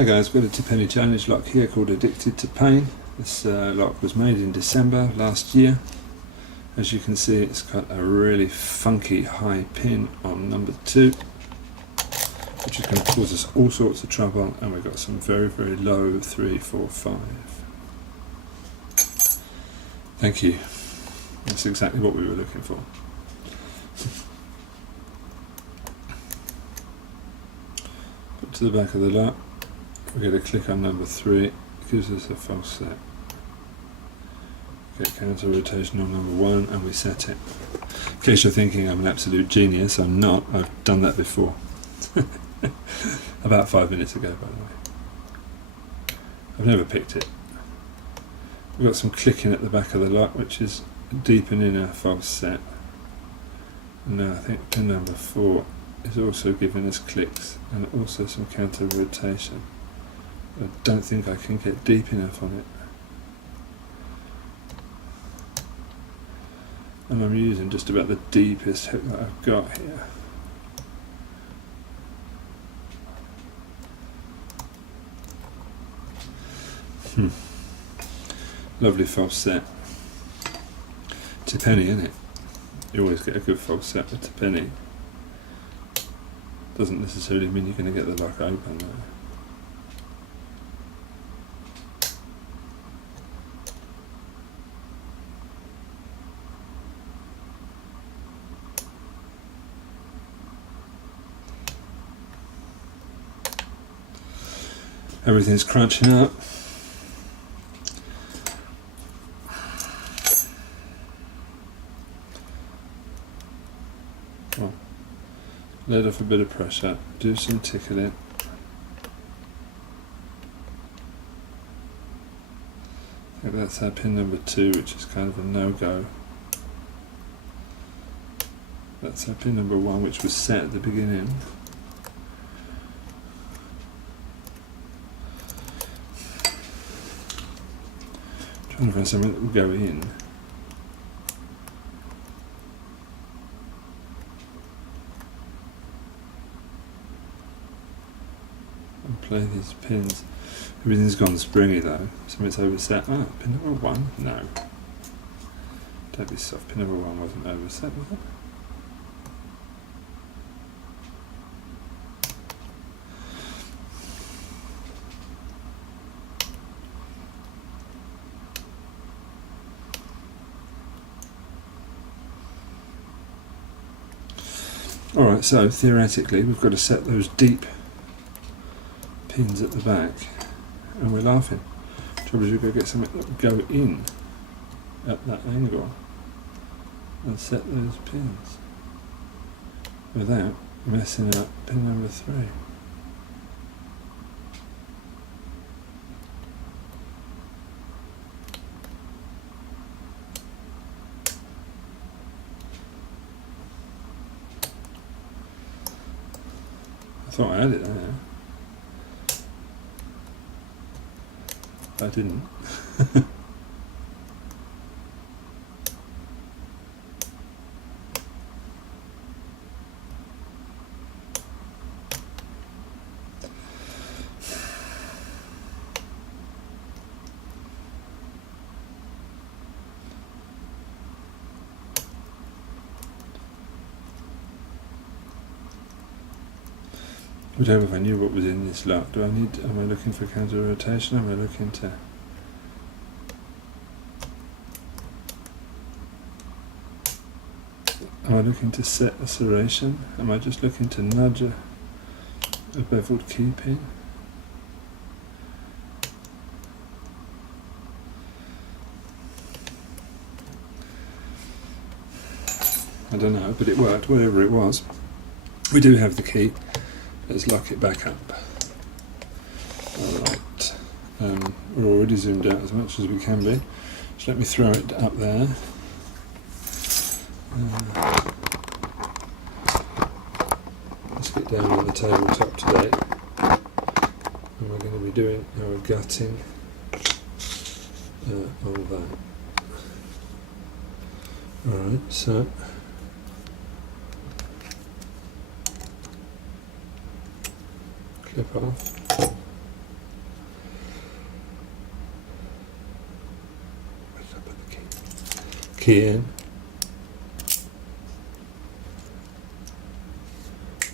Hi guys, we've got a Tipene challenge lock here called Addicted to Pain. This lock was made in December last year. As you can see, it's got a really funky high pin on number 2, which is going to cause us all sorts of trouble, and we've got some very, very low 3, 4, 5. Thank you. That's exactly what we were looking for. Put to the back of the lock. We're going to click on number 3, it gives us a false set. Get counter rotation on number 1 and we set it. In case you're thinking I'm an absolute genius, I'm not. I've done that before. About 5 minutes ago, by the way. I've never picked it. We've got some clicking at the back of the lock, which is deepening our false set. Now I think pin number 4 is also giving us clicks and also some counter rotation. I don't think I can get deep enough on it. And I'm using just about the deepest hook that I've got here. Lovely false set. Tipene, innit? You always get a good false set with Tipene. Doesn't necessarily mean you're going to get the lock open though. Everything's crunching up. Well, let off a bit of pressure, do some tickling. I think that's our pin number 2, which is kind of a no-go. That's our pin number 1, which was set at the beginning. Trying to find something that will go in. And play these pins. Everything's gone springy though. Something's overset. Ah, pin number 1? No. Don't be soft. Pin number 1 wasn't overset, was it? Alright, so theoretically we've got to set those deep pins at the back, and we're laughing. Trouble is, we've got to get something that will go in at that angle and set those pins without messing up pin number 3. I thought I had it there. I didn't. Would help if I knew what was in this lock. Am I looking for counter rotation? Am I looking to set a serration? Am I just looking to nudge a beveled key pin? I don't know, but it worked, whatever it was. We do have the key. Let's lock it back up. Alright, we're already zoomed out as much as we can be. So let me throw it up there. Let's get down on the tabletop today. And we're going to be doing our gutting on that. Alright, so clip off. key in.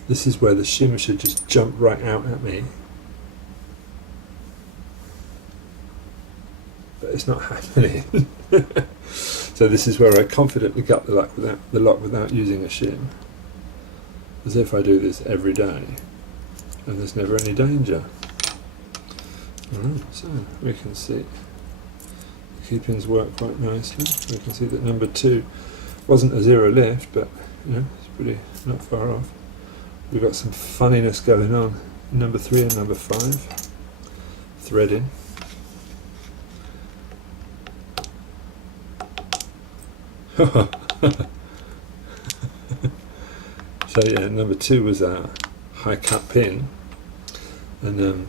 This is where the shim should just jump right out at me. But it's not happening. So this is where I confidently gut the lock without using a shim. As if I do this every day. And there's never any danger. So we can see the key pins work quite nicely. We can see that number 2 wasn't a zero lift, but it's pretty not far off. We've got some funniness going on in number 3 and number 5. Threading. So yeah, number 2 was a high cut pin, and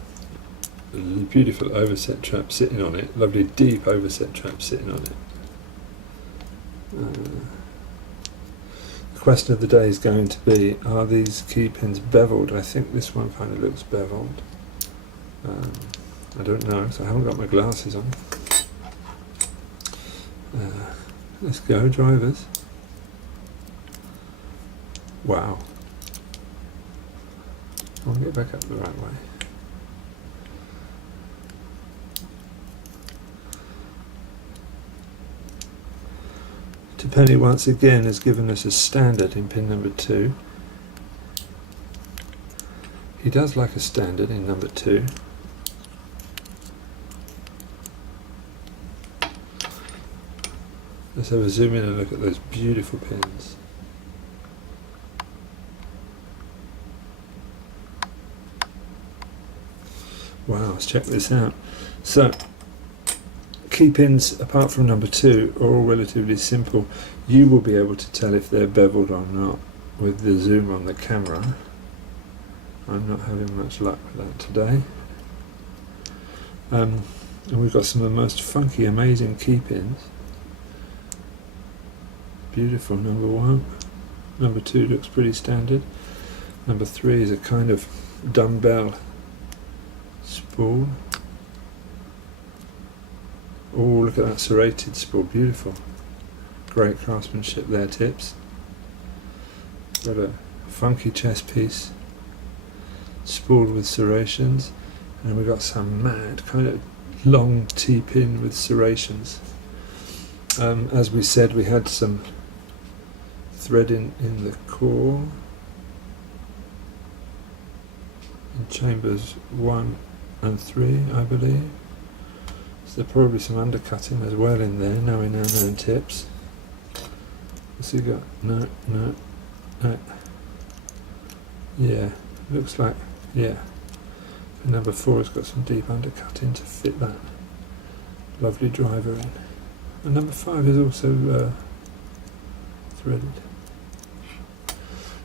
a beautiful overset trap sitting on it, lovely deep overset trap sitting on it. The question of the day is going to be, are these key pins beveled? I think this one kind of looks beveled. I don't know, so I haven't got my glasses on. Let's go, drivers. Wow. I want to get back up the right way. Tipene once again has given us a standard in pin number 2. He does like a standard in number 2. Let's have a zoom in and look at those beautiful pins. Wow, let's check this out. So, key pins, apart from number 2, are all relatively simple. You will be able to tell if they're beveled or not with the zoom on the camera. I'm not having much luck with that today. And we've got some of the most funky, amazing key pins. Beautiful, number 1. Number 2 looks pretty standard. Number 3 is a kind of dumbbell spool. Oh, look at that serrated spool, beautiful. Great craftsmanship there, Tips. Got a funky chest piece, spooled with serrations, and we've got some mad kind of long T-pin with serrations. As we said, we had some threading in the core in chambers 1 and 3, I believe. So there's probably some undercutting as well in there, now we now know Tips. What's he got? No. Yeah, looks like, yeah. And number 4 has got some deep undercutting to fit that lovely driver in. And number 5 is also threaded.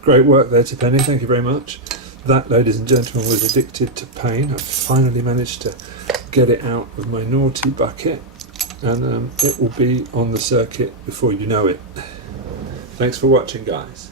Great work there, Tipene, thank you very much. That, ladies and gentlemen, was Addicted to Pain. I've finally managed to get it out of my naughty bucket, and it will be on the circuit before you know it. Thanks for watching, guys.